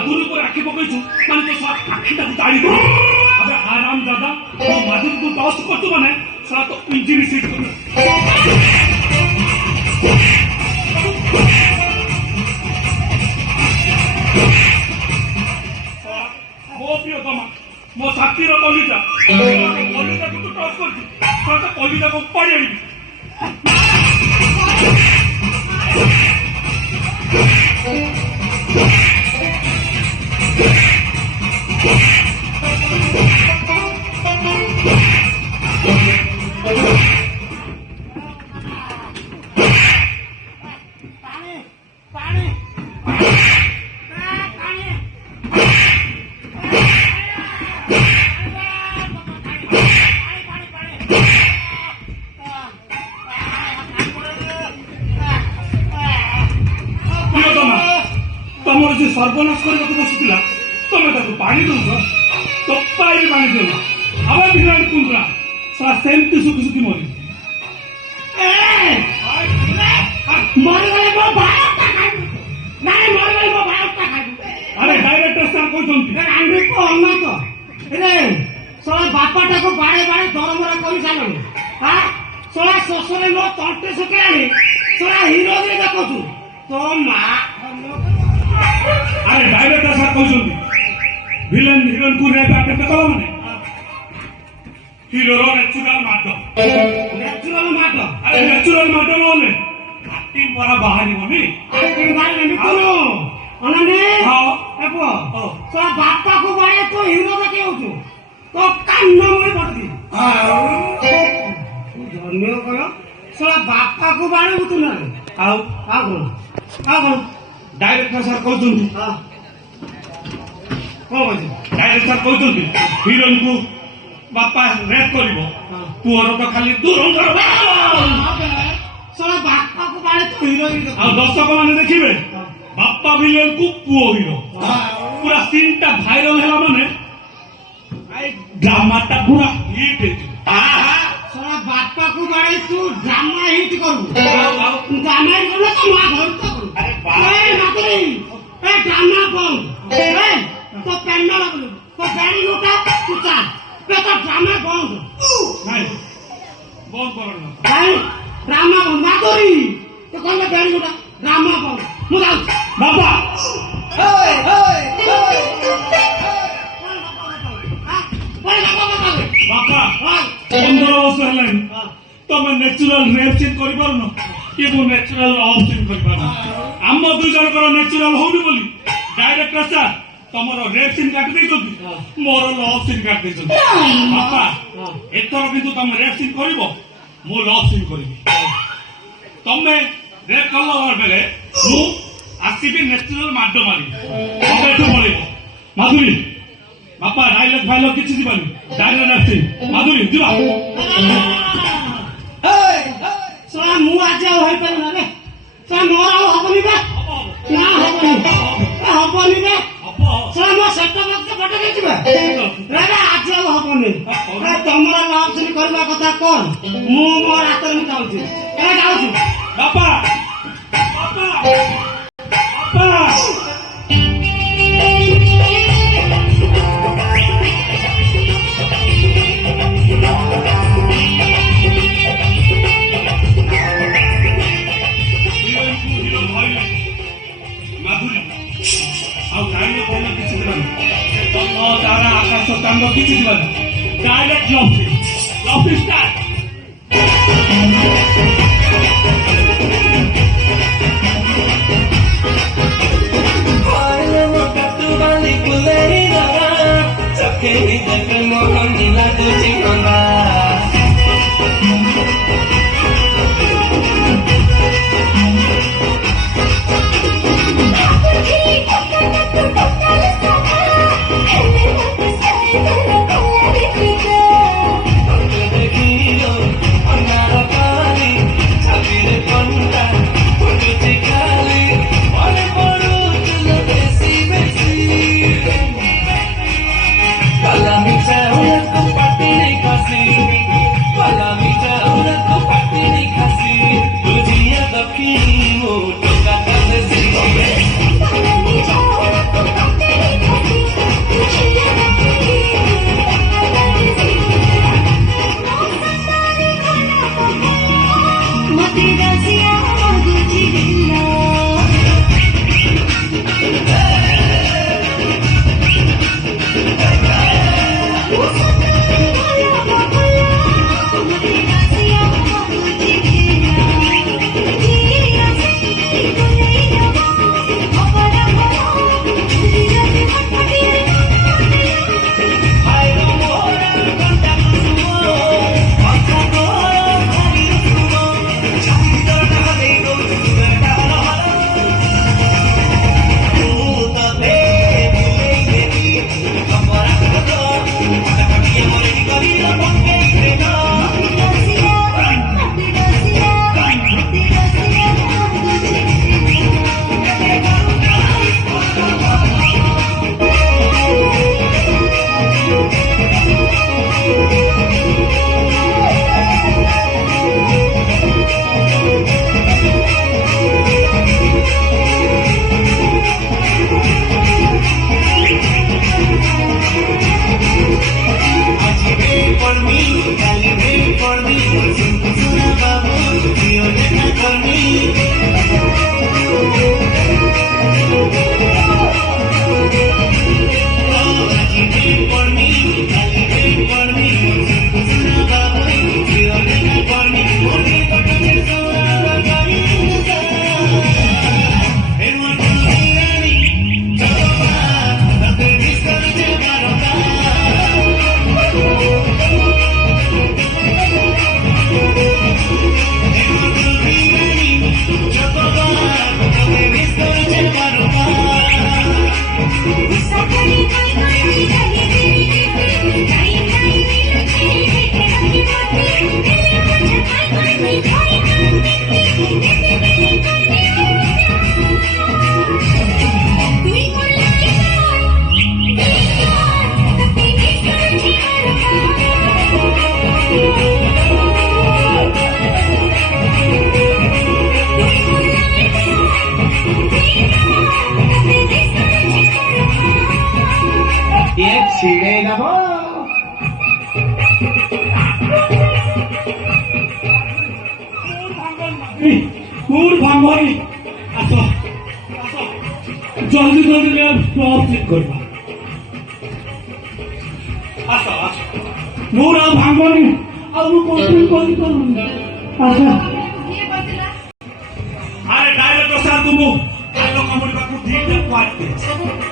माधुरी को आखि पकईछु माने तो आखिटा ताड़ी दे अबे आराम दादा तो माधुरी को टॉस करतो माने साला तो इंजन सीट कर मो प्रियतमा मो छातीर कलिजा कलिजा को तो टॉस करछि साला तो कलिजा को पड़ी आनी सर्वनाश करने को बसुला तुम्हें ताको पानी दौच तो पानी पानी दौ अब बिराट कुंद्रा सारा सेमती सुखी सुखी मरी अरे डायरेक्टर सार बापाटा को बाड़े बाड़े दरमरा कर सारे हाँ सोला शोषण लो तंटे सुखे सोला हिरो देखु तो माँ अरे डायरेक्टर साहब कहते विलेन हिरोइन को रेप आटे कला माने हिरो नेचुरल माट अरे नेचुरल माट बोले एक्टिंग परा बाहरी बनी एक्टिंग बाहरी नहीं करो अनने हां एपो तो बापा को बारे तो हिरो देखे होछु तो कान में पड़ती धन्य करो सोला बापा को बारे होतु ना आओ डायरेक्टर साहब कहते हां कौन बजे डायरेक्टर साहब कहते हिरोइन को बापा रेप करिवो पुअर तो खाली दूर सोला बापा को बारे तो हिरोइन आ दर्शक माने देखिबे बापा विलेन को पुओ हिरो पूरा सीनटा वायरल हैला माने आई ड्रामाटा पूरा हिट है सोला बापा को बारे तू ड्रामा हिट करू ड्रामा हिट करले तो मां घर तो करू अरे नातरी ए ड्रामा बंद ए तो पेन्ना लगलो तो गाड़ी लोटा कुचा पे तो ड्रामा बंद नहीं बंद करो ना भाई ड्रामा बंद नातरी तो कहले गाड़ी लोटा ड्रामा बंद मु जाऊ बाबा ओए ओए ओए बापा 15 वर्ष हेलानी तमे नेचुरल रेप सीन करि पारनो कि मु नेचुरल लव सीन करि पारनो हम दुई जन कर नेचुरल होनी बोली डायरेक्टर सर तमरो रेप सीन काट दे छी मोर लव सीन काट दे छी बापा एथर किंतु तमे रेप सीन करिवो मु लव सीन करिवि तमे रेप करला बेले मु आसीबी नेचुरल माडो मारी तमे तो बोलिबो माधुरी बापा डायलॉग फाइलॉग किछि दिबानी डायलॉग एक्टिंग माधुरी दिबा सोला मु आज होई पारना रे सोला मोर आउ हबनी बे ना हबनी बे सोला मो सत्त वक्त पट दे छिबे रे आज हबनी रे तमरा लव सीन करबा कथा कोन मु मोर हाथ में जाउछी ए जाउछी बापा बापा बापा डायरेक्ट लव स्टार्ट ছিড়ে যাব কোন ভাঙবনি আস জলদি জলদি সব ঠিক করবা আস আস মোর আর ভাঙবনি আর কোন করুন আচ্ছা আরে ডাইরেক্ট সার তুমি আলো কামড় বাকু দিয়ে পারতে